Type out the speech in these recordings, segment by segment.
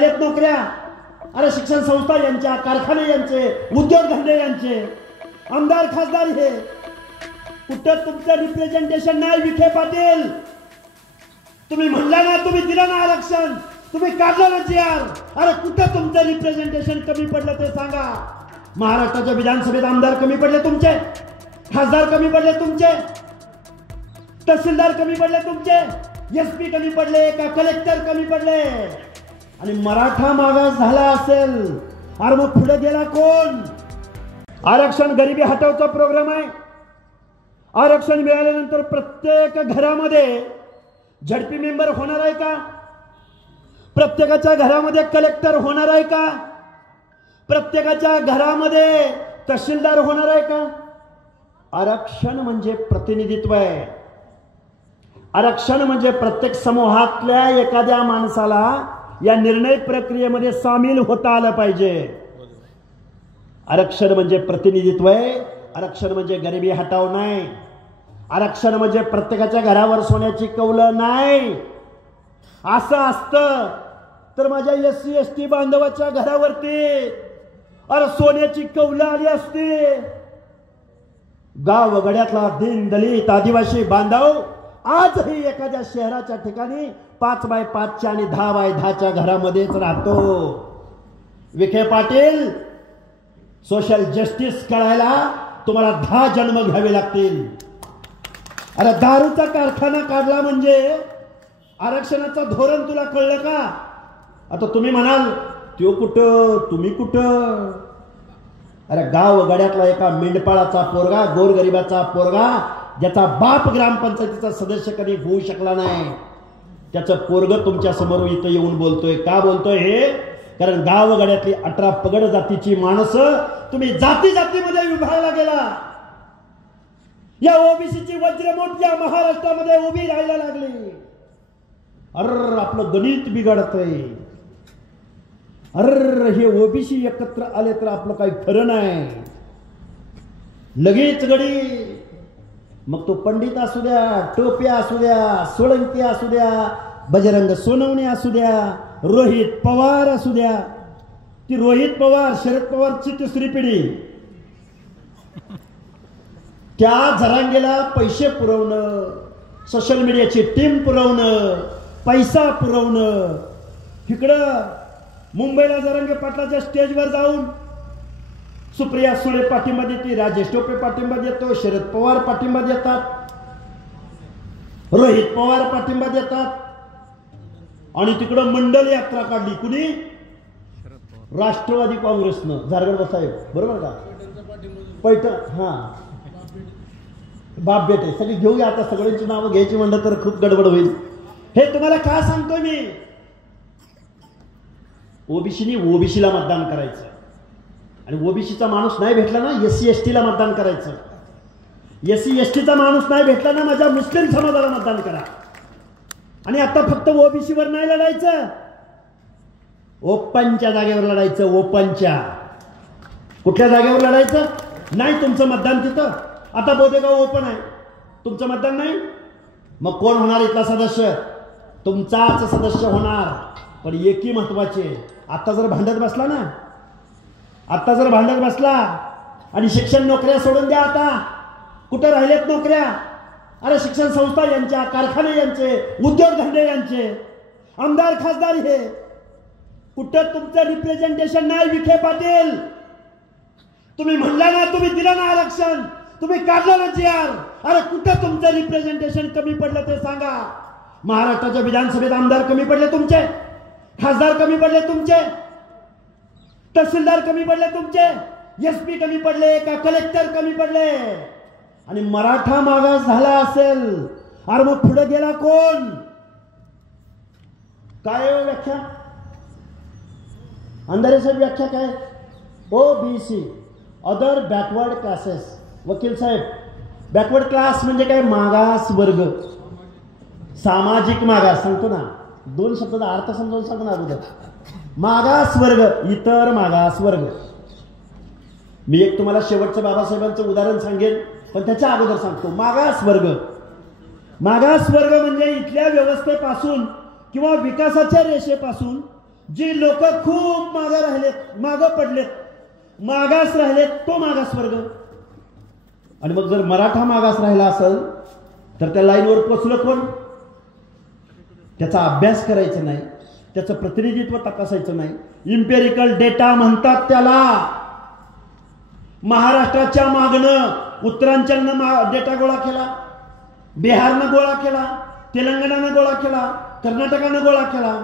राहिलेत नोकऱ्या, अरे शिक्षण संस्था यांच्या, कारखाने यांचे, उद्योगधंदे यांचे, आमदार खासदार हे, कुठं तुमचं रिप्रेझेंटेशन नाही विखे पाटील. तुम्ही म्हणला ना, तुम्ही दिलं ना आरक्षण, तुम्ही काढलं ना जीआर, अरे कुठं तुमचं रिप्रेझेंटेशन कमी पडलं ते सांगा. महाराष्ट्राच्या विधानसभेत आमदार कमी पडले तुमचे, खासदार कमी पडले तुमचे, तहसीलदार कमी पडले तुमचे, एसपी कमी पडले का कलेक्टर कमी पडले. आणि मराठा मागास झाला असेल, अरे मग पुढे गेला कोण. आरक्षण गरिबी हटवचा प्रोग्राम आहे. आरक्षण मिळाल्यानंतर प्रत्येक घरामध्ये झडपी मेंबर होणार आहे का? प्रत्येकाच्या घरामध्ये कलेक्टर होणार आहे का? प्रत्येकाच्या घरामध्ये तहसीलदार होणार आहे का? आरक्षण म्हणजे प्रतिनिधित्व आहे. आरक्षण म्हणजे प्रत्येक समूहातल्या एखाद्या माणसाला या निर्णय प्रक्रियेमध्ये सामील होता आलं पाहिजे. आरक्षण म्हणजे प्रतिनिधित्व आहे. आरक्षण म्हणजे गरिबी हटाव नाही. आरक्षण म्हणजे प्रत्येकाच्या घरावर सोन्याची कौलं नाही. असं असतं तर माझ्या एससी एसटी बांधवाच्या घरावरती अरे सोन्याची कौलं आली असती. गाव वगड्यातला दीन दलित आदिवासी बांधव आजही एखाद्या शहराच्या ठिकाणी 5x5 आणि 10x10 घरामध्येच राहतो. विखे पाटील, सोशल जस्टिस कळायला तुम्हाला 10 जन्म घ्यावे लागतील. अरे दारूचा कारखाना काढला म्हणजे आरक्षणाचं धोरण तुला कळलं का? आता तुम्ही म्हणाल त्यो कुठं, तुम्ही कुठं. अरे गाव गड्यातला एका मेंढपाळाचा पोरगा, गोरगरिबाचा पोरगा, ज्याचा बाप ग्रामपंचायतीचा सदस्य कधी होऊ शकला नाही, त्याचं पोरग तुमच्या समोर इथं येऊन बोलतोय. का बोलतोय हे? कारण गाव गड्यातली 18 पगड जातीची माणसं तुम्ही जाती जातीमध्ये विभागायला गेला. या ओबीसीची वज्रमूठ या महाराष्ट्रामध्ये उभी राहायला लागली. अर आपलं गणित बिघडतंय. अर हे ओबीसी एकत्र आले तर आपलं काही खरं नाही. लगेच गडी मग तो पंडित असू द्या, टोप्या असू द्या, सोळंकी असू द्या, बजरंग सोनवणे असू द्या, रोहित पवार असू द्या. ती रोहित पवार, शरद पवारची तिसरी पिढी, त्या जरांगेला पैसे पुरवणं, सोशल मीडियाची टीम पुरवणं, पैसा पुरवणं. इकडं मुंबईला जरांगे पाटलाच्या स्टेजवर जाऊन सुप्रिया सुळे पाठिंबा देते, राजेश टोपे पाठिंबा देतो, शरद पवार पाठिंबा देतात, रोहित पवार पाठिंबा देतात. आणि तिकडं मंडल यात्रा काढली कुणी? राष्ट्रवादी काँग्रेसनं, झारखंड साहेब, बरोबर का? पैठण, हा बाप बेटे सगळी घेऊया. आता सगळ्यांची नावं घ्यायची म्हणलं तर खूप गडबड होईल. हे तुम्हाला का सांगतोय मी? ओबीसीनी ओबीसीला मतदान करायचं आणि ओबीसीचा माणूस नाही भेटला ना एससी एसटीला मतदान करायचं. एससी एसटीचा माणूस नाही भेटला ना माझ्या मुस्लिम समाजाला मतदान करा. आणि आता फक्त ओबीसीवर नाही लढायचं, ओपनच्या जागेवर लढायचं. ओपनच्या कुठल्या जागेवर लढायचं? नाही तुमचं मतदान तिथं. आता बोदेगाव ओपन आहे, तुमचं मतदान नाही, मग कोण होणार इथला सदस्य? तुमचाच सदस्य होणार. पण एकी महत्वाचे, आता जर भांडत बसला ना, आता जर भांडत बसला आणि शिक्षण नोकऱ्या सोडून द्या. आता कुठं राहिलेत नोकऱ्या? अरे शिक्षण संस्था यांच्या, कारखाने यांचे, उद्योगधंदे यांचे, आमदार खासदार हे, कुठं तुमचं रिप्रेझेंटेशन नाही विखे पाटील. तुम्ही म्हणला ना, तुम्ही दिलं ना आरक्षण, तुम्ही काढलं ना जीआर, अरे कुठं तुमचं रिप्रेझेंटेशन कमी पडलं ते सांगा. महाराष्ट्राच्या विधानसभेत आमदार कमी पडले तुमचे, खासदार कमी पडले तुमचे, तहसीलदार कमी पडले तुमचे, एसपी कमी पडले का कलेक्टर कमी पडले. आणि मराठा मागास झाला असेल, अरे मग पुढे गेला कोण? काय व्याख्या? अंधारे साहेब व्याख्या काय? OBC, other backward classes. वकील साहेब, बॅकवर्ड क्लास म्हणजे काय? मागास वर्ग, सामाजिक मागास. सांगतो ना, 2 शब्दाचा अर्थ समजावून सांगतो ना अगोदर. मागास वर्ग, इतर मागास वर्ग. मी एक तुम्हाला शेवटचं बाबासाहेबांचं उदाहरण सांगेन, पण त्याच्या अगोदर सांगतो. मागास वर्ग, मागास वर्ग म्हणजे इथल्या व्यवस्थेपासून किंवा विकासाच्या रेषेपासून जी लोक खूप मागे राहिलेत, मागे पडलेत, मागास राहिलेत, तो मागास वर्ग. आणि मग जर मराठा मागास राहिला असेल तर त्या लाईनवर पोचलं कोण? त्याचा अभ्यास करायचा नाही, त्याचं प्रतिनिधित्व तपासायचं नाही. इम्पेरिकल डेटा म्हणतात त्याला. महाराष्ट्राच्या मागणं उत्तरांचलनं डेटा गोळा केला, बिहारनं गोळा केला, तेलंगणानं गोळा केला, कर्नाटकानं गोळा केला.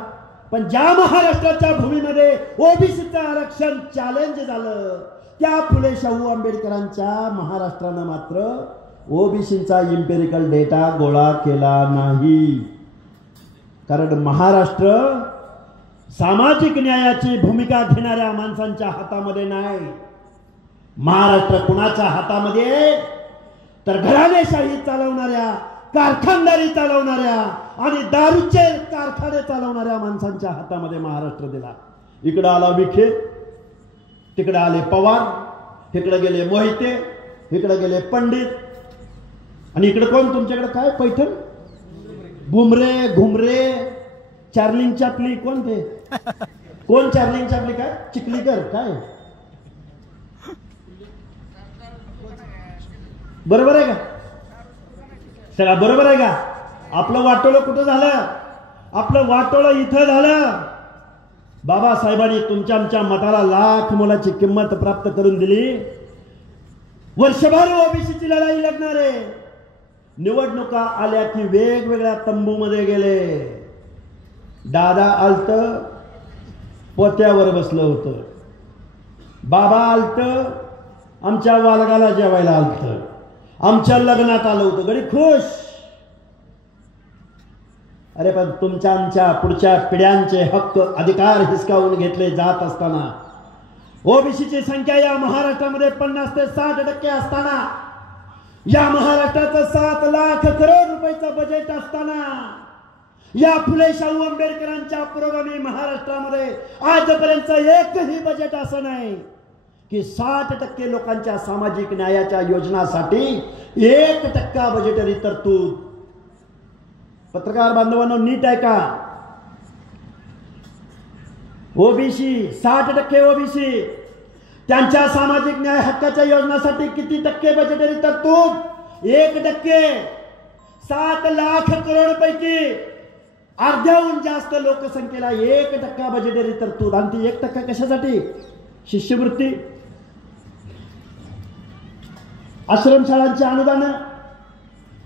पण ज्या महाराष्ट्राच्या भूमीमध्ये ओबीसीचं आरक्षण चॅलेंज झालं त्या फुले शाहू आंबेडकरांच्या महाराष्ट्रानं मात्र ओबीसीचा इम्पेरिकल डेटा गोळा केला नाही. कारण महाराष्ट्र सामाजिक न्यायाची भूमिका घेणाऱ्या माणसांच्या हातामध्ये नाही. महाराष्ट्र कुणाच्या हातामध्ये? तर घराणेशाही चालवणाऱ्या, कारखानदारी चालवणाऱ्या आणि दारूचे कारखाने चालवणाऱ्या माणसांच्या हातामध्ये महाराष्ट्र दिला. इकडे आला विखे, तिकडे आले पवार, इकडे गेले मोहिते, इकडे गेले पंडित, आणि इकडे कोण तुमच्याकडे काय? पैठण, बुमरे, घुमरे, चार्लिंग चापली, कोण ते? कोण चार्लिंग चापली? काय चिखलीकर? काय बरोबर आहे का? सगळा बरोबर आहे का? आपलं वाटोळं कुठं झालं? आपलं वाटोळं इथं झालं. बाबासाहेबांनी तुमच्या आमच्या मताला लाख मोलाची किंमत प्राप्त करून दिली. वर्षभर ओबीसीची लढाई लढणारे निवडणुका आल्या की वेगवेगळ्या तंबूमध्ये गेले. दादा आलत, पोत्यावर बसलं होतं. बाबा आलत, आमच्या वालगाला जेवायला आलत, आमच्या लग्नात आलं होतं, गडी खुश. अरे पण तुमच्या आमच्या पुढच्या पिढ्यांचे हक्क अधिकार हिसकावून घेतले जात असताना, ओबीसीची संख्या या महाराष्ट्रामध्ये 50 ते 60% असताना, या महाराष्ट्राचं 7 लाख करोड रुपयाचं बजेट असताना, या फुले शाहू आंबेडकरांच्या पुरोगामी महाराष्ट्रामध्ये आजपर्यंत एकही बजेट असं नाही की 60% लोकांच्या सामाजिक न्यायाच्या योजनासाठी 1% बजेटरी तरतूद. पत्रकार बांधवांनो नीट ऐका. ओबीसी 60% ओबीसी त्यांच्या सामाजिक न्याय हक्काच्या योजनासाठी किती टक्के बजेटरी तरतूद? 1%. 7 लाख करोड पैकी अर्ध्याहून जास्त लोकसंख्येला 1% बजेटरी तरतूद. आणि ती 1% कशासाठी? शिष्यवृत्ती, आश्रमशाळांची अनुदान,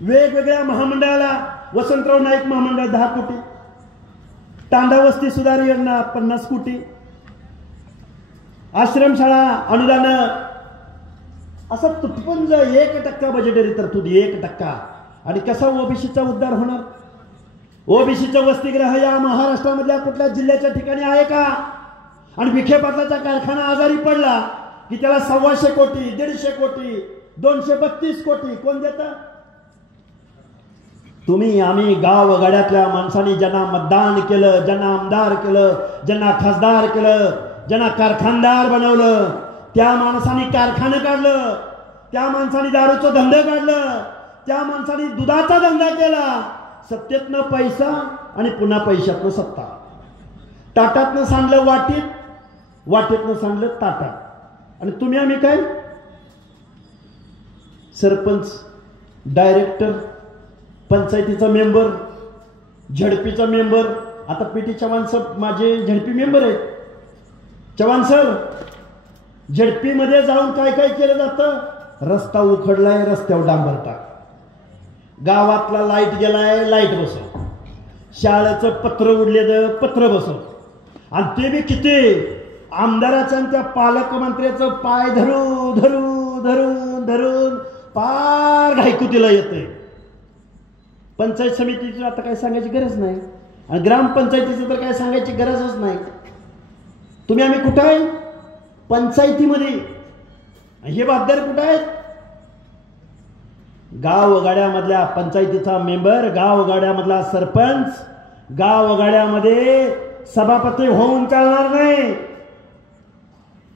वेगवेगळ्या महामंडळाला, वसंतराव नाईक महामंडळ 10 कोटी, तांडा वस्ती सुधार योजना 50 कोटी, आश्रमशाळा अनुदान, असं तुटपुंज 1% बजेटरी तरतूद. 1%. आणि कसा ओबीसीचा उद्धार होणार? ओबीसीचं वसतिगृह या महाराष्ट्रामधल्या कुठल्या जिल्ह्याच्या ठिकाणी आहे का? आणि विखे पाटलाचा कारखाना आजारी पडला की त्याला 125 कोटी, 150 कोटी, 232 कोटी कोण देतं? तुम्ही, आम्ही, गावगाड्यातल्या माणसांनी ज्यांना मतदान केलं, ज्यांना आमदार केलं, ज्यांना खासदार केलं, ज्यांना कारखानदार बनवलं, त्या माणसांनी कारखाने काढलं, त्या माणसांनी दारूचं धंदे काढलं, त्या माणसांनी दुधाचा धंदा केला. सत्तेतनं पैसा आणि पुन्हा पैशातनं सत्ता. ताटातनं सांडलं वाटीत, वाटीतनं सांडलं ताटात. आणि तुम्ही आम्ही काय? सरपंच, डायरेक्टर, पंचायतीचा मेंबर, झडपीचा मेंबर. आता पीटी चव्हाण सर माझे झडपी मेंबर आहेत. चव्हाण सर, झडपीमध्ये जाऊन काय काय केलं जातं? रस्ता उखडलाय, रस्त्यावर डांबर टाक. गावातला लाईट गेलाय, लाईट बसव. शाळेचं पत्र उडलेलं, पत्र बसव. आणि ते बी किती? आमदाराच्या आणि त्या पालकमंत्र्याचं पाय धरून धरून धरून धरून पार घायकुतीला येते. पंचायत समितीची आता काय सांगायची गरज नाही, आणि ग्रामपंचायतीची तर काय सांगायची गरजच नाही. तुम्ही आम्ही कुठं आहे? पंचायतीमध्ये. हे बागदार कुठं आहेत? गावगाड्यामधल्या पंचायतीचा मेंबर, गावगाड्यामधला सरपंच, गावगाड्यामध्ये सभापती होऊन चालणार नाही.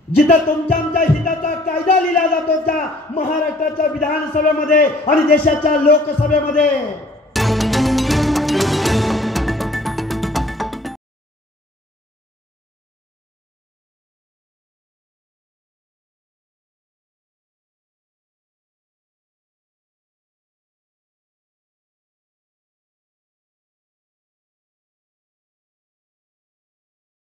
जिथं तुमच्या आमच्या हिताचा कायदा लिहिला जातो त्या महाराष्ट्राच्या विधानसभेमध्ये आणि देशाच्या लोकसभेमध्ये